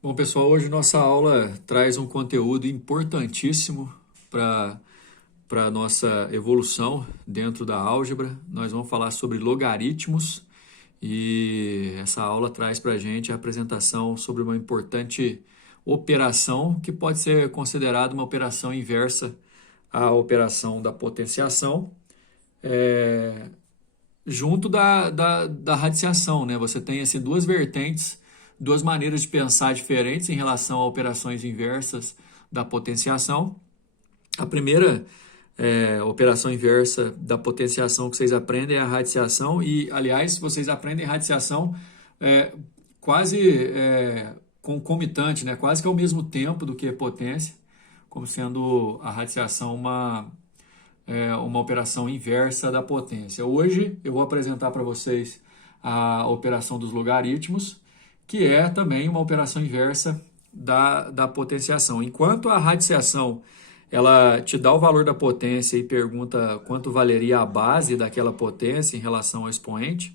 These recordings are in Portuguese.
Bom, pessoal, hoje nossa aula traz um conteúdo importantíssimo para a nossa evolução dentro da álgebra. Nós vamos falar sobre logaritmos e essa aula traz para a gente a apresentação sobre uma importante operação que pode ser considerada uma operação inversa à operação da potenciação, junto da radiciação, né? Você tem assim, duas vertentes, duas maneiras de pensar diferentes em relação a operações inversas da potenciação. A primeira operação inversa da potenciação que vocês aprendem é a radiciação e, aliás, vocês aprendem radiciação quase concomitante, né? Quase que ao mesmo tempo do que a potência, como sendo a radiciação uma operação inversa da potência. Hoje eu vou apresentar para vocês a operação dos logaritmos, que é também uma operação inversa da potenciação. Enquanto a radiciação ela te dá o valor da potência e pergunta quanto valeria a base daquela potência em relação ao expoente,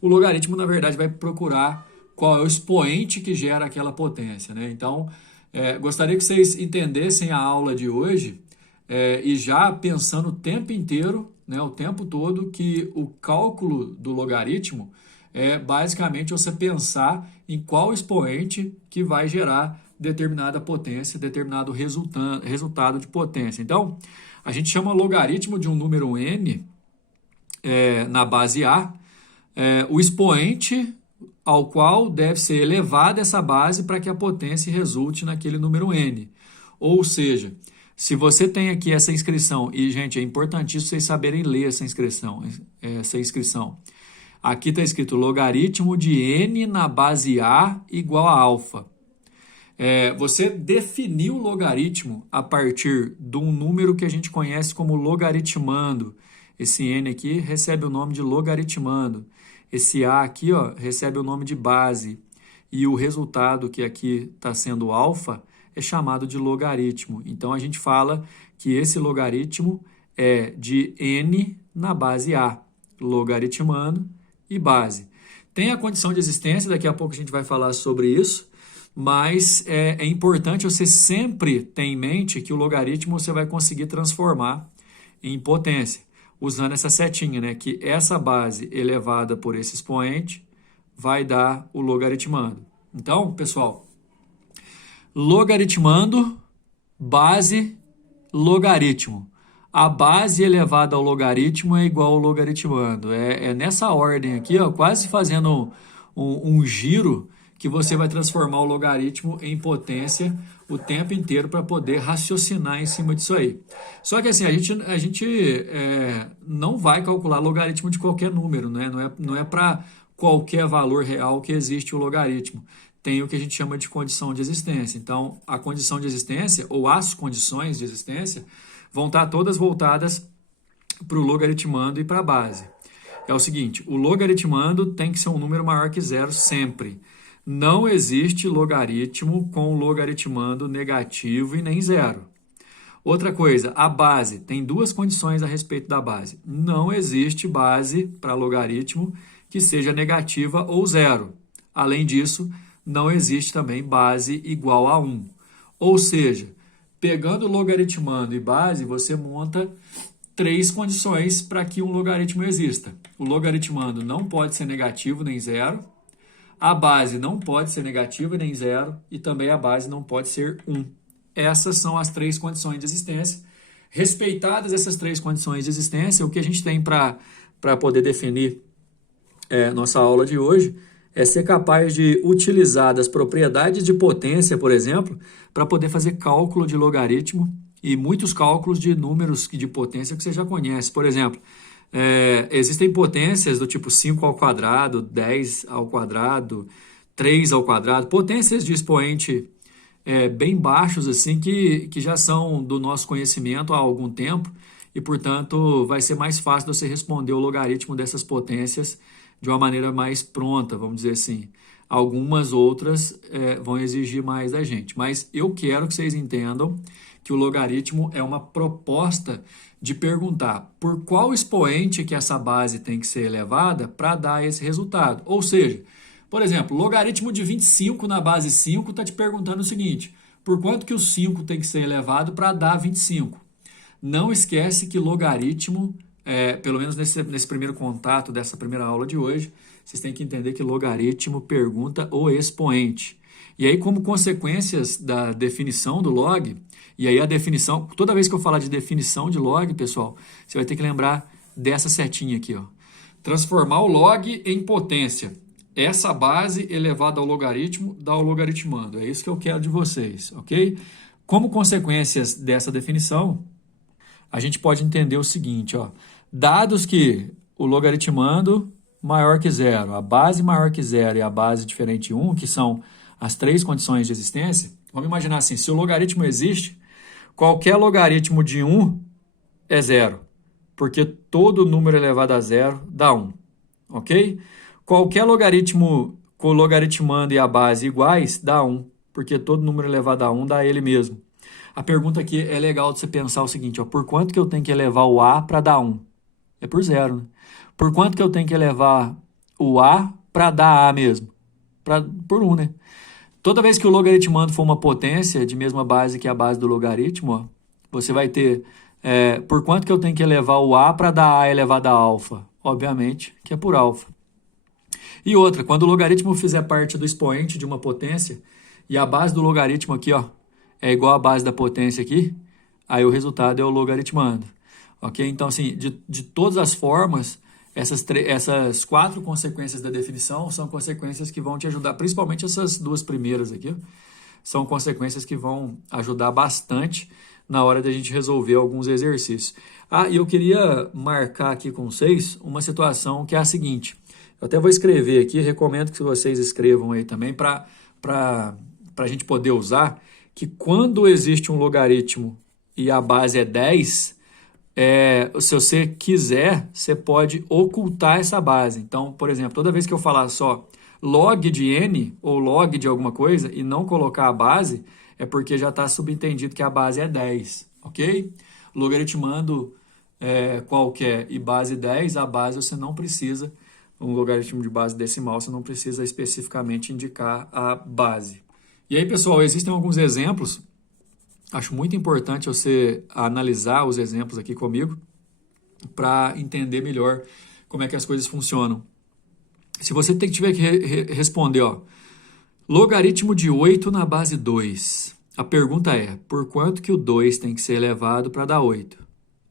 o logaritmo, na verdade, vai procurar qual é o expoente que gera aquela potência, né? Então, gostaria que vocês entendessem a aula de hoje e já pensando o tempo inteiro, né, o tempo todo, que o cálculo do logaritmo é basicamente você pensar em qual expoente que vai gerar determinada potência, determinado resultado de potência. Então, a gente chama logaritmo de um número n na base A, o expoente ao qual deve ser elevada essa base para que a potência resulte naquele número n. Ou seja, se você tem aqui essa inscrição, e, gente, é importantíssimo vocês saberem ler essa inscrição. Aqui está escrito logaritmo de n na base A igual a alfa. Você definiu o logaritmo a partir de um número que a gente conhece como logaritmando. Esse n aqui recebe o nome de logaritmando. Esse A aqui, ó, recebe o nome de base. E o resultado, que aqui está sendo alfa, é chamado de logaritmo. Então, a gente fala que esse logaritmo é de n na base A, logaritmando e base. Tem a condição de existência, daqui a pouco a gente vai falar sobre isso, mas é importante você sempre ter em mente que o logaritmo você vai conseguir transformar em potência, usando essa setinha, né? Que essa base elevada por esse expoente vai dar o logaritmando. Então, pessoal, logaritmando, base, logaritmo. A base elevada ao logaritmo é igual ao logaritmando. É nessa ordem aqui, ó, quase fazendo um giro, que você vai transformar o logaritmo em potência o tempo inteiro para poder raciocinar em cima disso aí. Só que assim, a gente não vai calcular logaritmo de qualquer número, né? Não é para qualquer valor real que existe o logaritmo. Tem o que a gente chama de condição de existência. Então, a condição de existência, ou as condições de existência, vão estar todas voltadas para o logaritmando e para a base. É o seguinte, o logaritmando tem que ser um número maior que zero sempre. Não existe logaritmo com logaritmando negativo e nem zero. Outra coisa, a base. Tem duas condições a respeito da base. Não existe base para logaritmo que seja negativa ou zero. Além disso, não existe também base igual a 1. Ou seja, pegando logaritmando e base, você monta três condições para que um logaritmo exista. O logaritmando não pode ser negativo nem zero, a base não pode ser negativa nem zero e também a base não pode ser 1. Essas são as três condições de existência. Respeitadas essas três condições de existência, o que a gente tem para poder definir nossa aula de hoje é ser capaz de utilizar das propriedades de potência, por exemplo, para poder fazer cálculo de logaritmo e muitos cálculos de números de potência que você já conhece. Por exemplo, existem potências do tipo 5 ao quadrado, 10 ao quadrado, 3 ao quadrado, potências de expoente bem baixos, assim, que já são do nosso conhecimento há algum tempo e, portanto, vai ser mais fácil de você responder o logaritmo dessas potências de uma maneira mais pronta, vamos dizer assim. Algumas outras vão exigir mais da gente, mas eu quero que vocês entendam que o logaritmo é uma proposta de perguntar por qual expoente que essa base tem que ser elevada para dar esse resultado. Ou seja, Por exemplo, logaritmo de 25 na base 5 está te perguntando o seguinte: por quanto que o 5 tem que ser elevado para dar 25? Não esquece que logaritmo, pelo menos nesse primeiro contato dessa primeira aula de hoje, vocês têm que entender que logaritmo pergunta o expoente. E aí, como consequências da definição do log, e aí a definição, toda vez que eu falar de definição de log, pessoal, você vai ter que lembrar dessa setinha aqui, ó. Transformar o log em potência. Essa base elevada ao logaritmo dá o logaritmando. É isso que eu quero de vocês, ok? Como consequências dessa definição, a gente pode entender o seguinte, ó. Dados que o logaritmando maior que zero, a base maior que zero e a base diferente de 1, que são as três condições de existência, vamos imaginar assim, se o logaritmo existe, qualquer logaritmo de 1 é zero, porque todo número elevado a zero dá 1, ok? Qualquer logaritmo com o logaritmando e a base iguais dá 1, porque todo número elevado a 1 dá ele mesmo. A pergunta aqui é legal de você pensar o seguinte, ó, por quanto que eu tenho que elevar o A para dar 1? É por zero, né? Por quanto que eu tenho que elevar o A para dar A mesmo? Por 1, né? Toda vez que o logaritmando for uma potência de mesma base que a base do logaritmo, ó, você vai ter por quanto que eu tenho que elevar o A para dar A elevado a alfa? Obviamente que é por alfa. E outra, quando o logaritmo fizer parte do expoente de uma potência e a base do logaritmo aqui, ó, é igual à base da potência aqui, aí o resultado é o logaritmando. Ok? Então, assim, de todas as formas, essas quatro consequências da definição são consequências que vão te ajudar, principalmente essas duas primeiras aqui, ó, são consequências que vão ajudar bastante na hora da gente resolver alguns exercícios. E eu queria marcar aqui com vocês uma situação que é a seguinte. Eu até vou escrever aqui, recomendo que vocês escrevam aí também para a gente poder usar, que quando existe um logaritmo e a base é 10, se você quiser, você pode ocultar essa base. Então, por exemplo, toda vez que eu falar só log de n ou log de alguma coisa e não colocar a base, é porque já está subentendido que a base é 10, ok? Logaritmando qualquer e base 10, a base você não precisa, um logaritmo de base decimal, você não precisa especificamente indicar a base. E aí, pessoal, existem alguns exemplos. Acho muito importante você analisar os exemplos aqui comigo para entender melhor como é que as coisas funcionam. Se você tiver que responder, ó, logaritmo de 8 na base 2, a pergunta é, por quanto que o 2 tem que ser elevado para dar 8?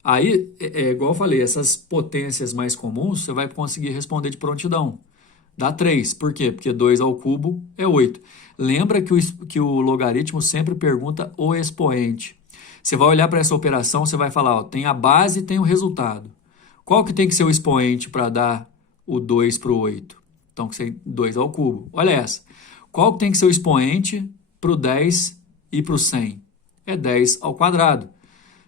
Aí, igual eu falei, essas potências mais comuns, você vai conseguir responder de prontidão. Dá 3. Por quê? Porque 2 ao cubo é 8. Lembra que o logaritmo sempre pergunta o expoente. Você vai olhar para essa operação, você vai falar, ó, tem a base e tem o resultado. Qual que tem que ser o expoente para dar o 2 para o 8? Então, que ser 2 ao cubo. Olha essa. Qual que tem que ser o expoente para o 10 e para o 100? É 10 ao quadrado.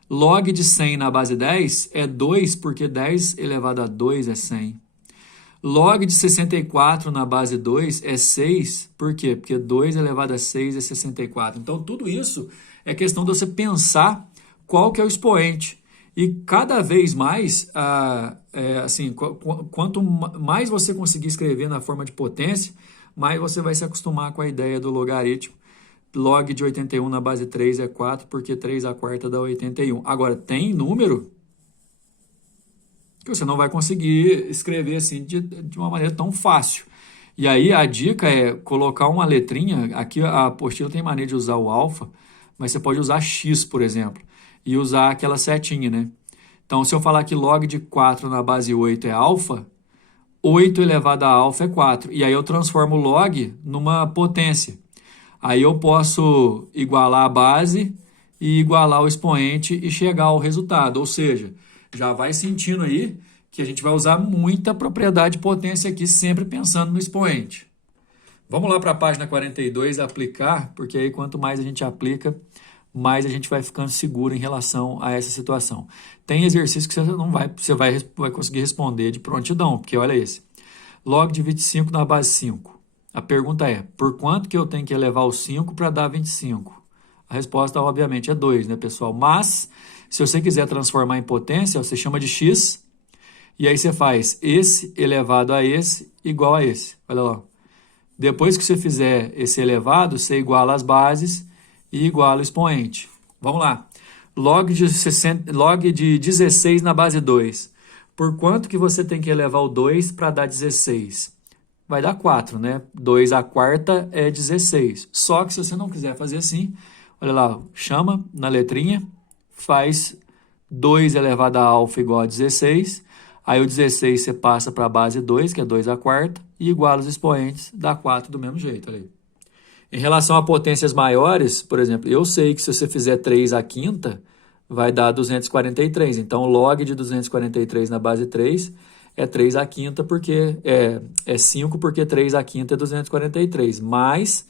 Log de 100 na base 10 é 2, porque 10 elevado a 2 é 100. Log de 64 na base 2 é 6, por quê? Porque 2 elevado a 6 é 64. Então, tudo isso é questão de você pensar qual que é o expoente. E cada vez mais, quanto mais você conseguir escrever na forma de potência, mais você vai se acostumar com a ideia do logaritmo. Log de 81 na base 3 é 4, porque 3 a quarta dá 81. Agora, tem número que você não vai conseguir escrever assim de uma maneira tão fácil. E aí a dica é colocar uma letrinha, aqui a apostila tem maneira de usar o alfa, mas você pode usar x, por exemplo, e usar aquela setinha, né? Então, se eu falar que log de 4 na base 8 é alfa, 8 elevado a alfa é 4. E aí eu transformo o log numa potência. Aí eu posso igualar a base e igualar o expoente e chegar ao resultado. Ou seja, já vai sentindo aí que a gente vai usar muita propriedade de potência aqui, sempre pensando no expoente. Vamos lá para a página 42 aplicar, porque aí quanto mais a gente aplica, mais a gente vai ficando seguro em relação a essa situação. Tem exercício que você vai conseguir responder de prontidão, porque olha esse. Log de 25 na base 5. A pergunta é, por quanto que eu tenho que elevar o 5 para dar 25? A resposta, obviamente, é 2, né, pessoal? Mas, se você quiser transformar em potência, você chama de x, e aí você faz esse elevado a esse igual a esse. Olha lá. Depois que você fizer esse elevado, você iguala as bases e iguala o expoente. Vamos lá. Log de 16 na base 2. Por quanto que você tem que elevar o 2 para dar 16? Vai dar 4, né? 2 à quarta é 16. Só que se você não quiser fazer assim, olha lá, chama na letrinha, faz 2 elevado a alfa igual a 16. Aí o 16 você passa para a base 2, que é 2 à quarta, e iguala os expoentes, dá 4 do mesmo jeito. Olha aí. Em relação a potências maiores, por exemplo, eu sei que se você fizer 3 à quinta, vai dar 243. Então, log de 243 na base 3 é 3 à quinta, porque é 5, porque 3 à quinta é 243. Mas,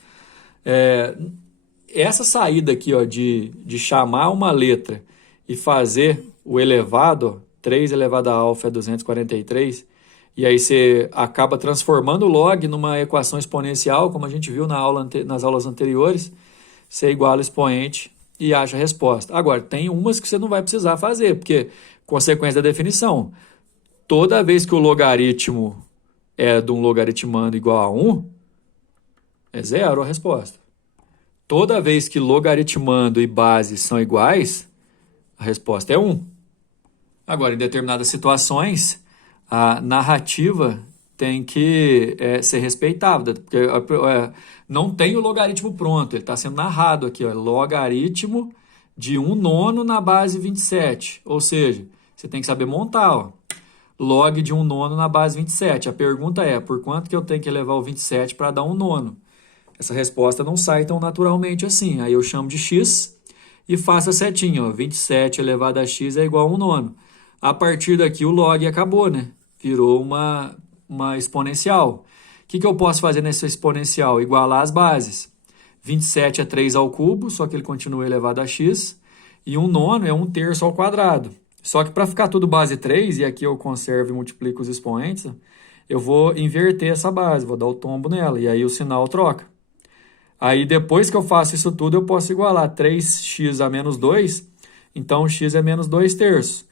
essa saída aqui, ó, de chamar uma letra e fazer o elevado, ó, 3 elevado a alfa é 243, e aí você acaba transformando o log numa equação exponencial, como a gente viu nas aulas anteriores, você iguala o expoente e acha a resposta. Agora, tem umas que você não vai precisar fazer, porque, consequência da definição, toda vez que o logaritmo é de um logaritmando igual a 1, é zero a resposta. Toda vez que logaritmando e base são iguais, a resposta é 1. Agora, em determinadas situações, a narrativa tem que ser respeitada, porque não tem o logaritmo pronto, ele está sendo narrado aqui, ó, logaritmo de 1/9 na base 27, ou seja, você tem que saber montar, ó, log de 1/9 na base 27. A pergunta é, por quanto que eu tenho que elevar o 27 para dar 1/9? Essa resposta não sai tão naturalmente assim, aí eu chamo de x e faço a setinha, ó, 27 elevado a x é igual a 1/9. A partir daqui o log acabou, né? Virou uma exponencial. O que eu posso fazer nessa exponencial? Igualar as bases. 27 é 3 ao cubo, só que ele continua elevado a x. E 1/9 é 1/3 ao quadrado. Só que para ficar tudo base 3, e aqui eu conservo e multiplico os expoentes, eu vou inverter essa base, vou dar o tombo nela, e aí o sinal troca. Aí depois que eu faço isso tudo, eu posso igualar 3x a menos 2, então x é menos 2/3.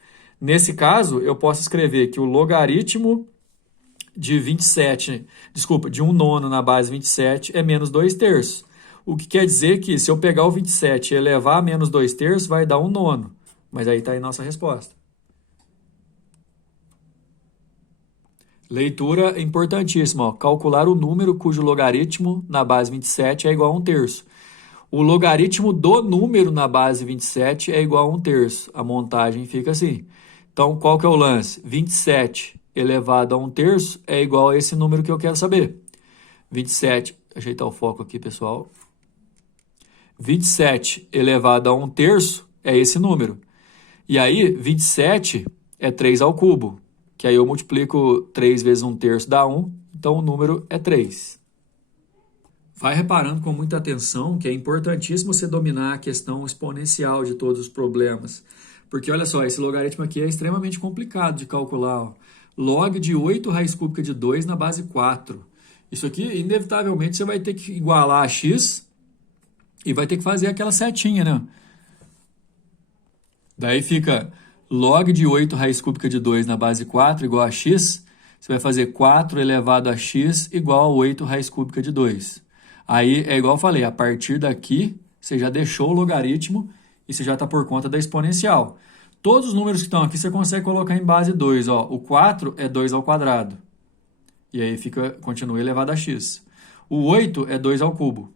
Nesse caso, eu posso escrever que o logaritmo de 1/9 na base 27 é menos 2/3. O que quer dizer que se eu pegar o 27 e elevar a menos 2/3, vai dar 1/9. Mas aí está aí nossa resposta. Leitura importantíssima, ó. Calcular o número cujo logaritmo na base 27 é igual a 1/3. O logaritmo do número na base 27 é igual a 1/3. A montagem fica assim. Então, qual que é o lance? 27 elevado a 1/3 é igual a esse número que eu quero saber. 27, ajeitar o foco aqui, pessoal. 27 elevado a 1/3 é esse número. E aí, 27 é 3 ao cubo, que aí eu multiplico 3 vezes 1/3 dá 1, então o número é 3. Vai reparando com muita atenção que é importantíssimo você dominar a questão exponencial de todos os problemas. Porque, olha só, esse logaritmo aqui é extremamente complicado de calcular. Ó. Log de 8 raiz cúbica de 2 na base 4. Isso aqui, inevitavelmente, você vai ter que igualar a x e vai ter que fazer aquela setinha, né? Daí fica log de 8 raiz cúbica de 2 na base 4 igual a x. Você vai fazer 4 elevado a x igual a 8 raiz cúbica de 2. Aí, é igual eu falei, a partir daqui, você já deixou o logaritmo e você já está por conta da exponencial. Todos os números que estão aqui você consegue colocar em base 2. Ó. O 4 é 2 ao quadrado. E aí continua elevado a x. O 8 é 2 ao cubo.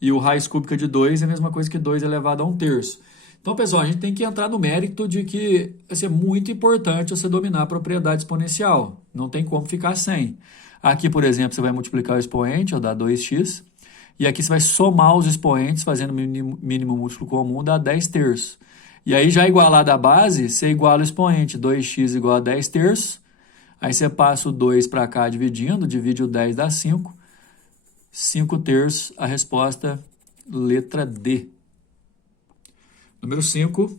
E o raiz cúbica de 2 é a mesma coisa que 2 elevado a 1/3. Então, pessoal, a gente tem que entrar no mérito de que é muito importante você dominar a propriedade exponencial. Não tem como ficar sem. Aqui, por exemplo, você vai multiplicar o expoente, ó, dá 2x. E aqui você vai somar os expoentes, fazendo mínimo múltiplo comum, dá 10/3. E aí, já igualado a base, você iguala o expoente. 2x igual a 10/3. Aí você passa o 2 para cá dividindo, divide o 10 dá 5. 5/3, a resposta, letra D. Número 5.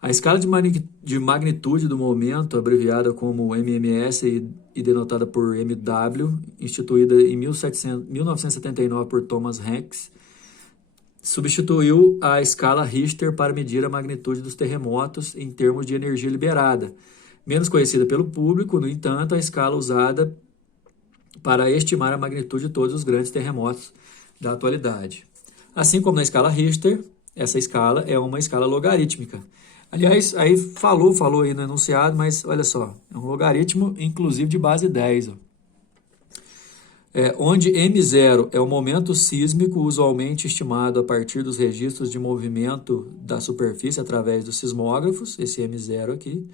A escala de magnitude do momento, abreviada como MMS e denotada por MW, instituída em 1979 por Thomas Hanks, substituiu a escala Richter para medir a magnitude dos terremotos em termos de energia liberada. Menos conhecida pelo público, no entanto, a escala usada para estimar a magnitude de todos os grandes terremotos da atualidade. Assim como na escala Richter, essa escala é uma escala logarítmica. Aliás, aí falou aí no enunciado, mas olha só, é um logaritmo inclusive de base 10, ó. Onde M0 é o momento sísmico usualmente estimado a partir dos registros de movimento da superfície através dos sismógrafos, esse M0 aqui,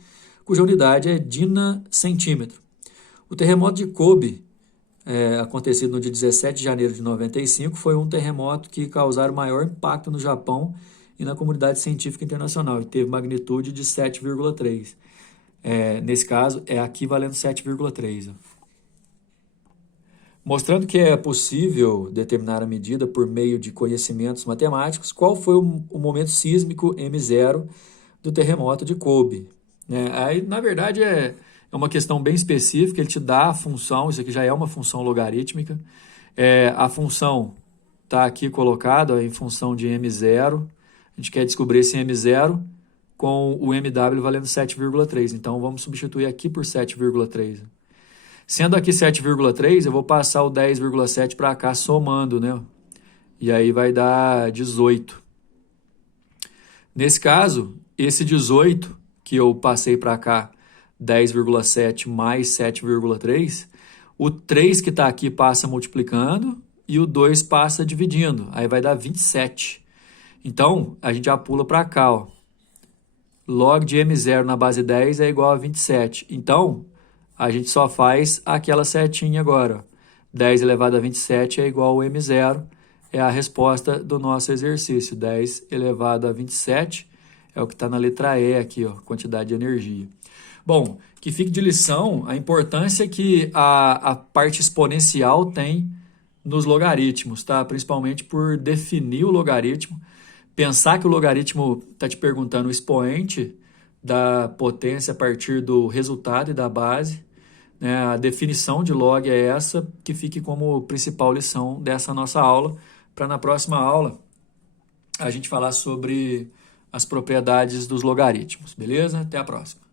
cuja unidade é DINA-centímetro. O terremoto de Kobe, acontecido no dia 17 de janeiro de 95, foi um terremoto que causaram maior impacto no Japão e na comunidade científica internacional, e teve magnitude de 7,3. Nesse caso, é aqui valendo 7,3. Mostrando que é possível determinar a medida por meio de conhecimentos matemáticos, qual foi o momento sísmico M0 do terremoto de Kobe. Aí, na verdade, é uma questão bem específica, ele te dá a função, isso aqui já é uma função logarítmica. A função está aqui colocada em função de M0, a gente quer descobrir esse M0 com o MW valendo 7,3, então vamos substituir aqui por 7,3. Sendo aqui 7,3, eu vou passar o 10,7 para cá somando, né? E aí vai dar 18. Nesse caso, esse 18 que eu passei para cá, 10,7 mais 7,3, o 3 que está aqui passa multiplicando e o 2 passa dividindo. Aí vai dar 27. Então, a gente já pula para cá, ó. Log de M0 na base 10 é igual a 27. Então, a gente só faz aquela setinha agora. 10 elevado a 27 é igual ao M0. É a resposta do nosso exercício. 10 elevado a 27 é o que está na letra E aqui, ó, quantidade de energia. Bom, que fique de lição a importância que a parte exponencial tem nos logaritmos, tá? Principalmente por definir o logaritmo. Pensar que o logaritmo está te perguntando o expoente da potência a partir do resultado e da base, né? A definição de log é essa, que fique como principal lição dessa nossa aula, para na próxima aula a gente falar sobre as propriedades dos logaritmos, beleza? Até a próxima.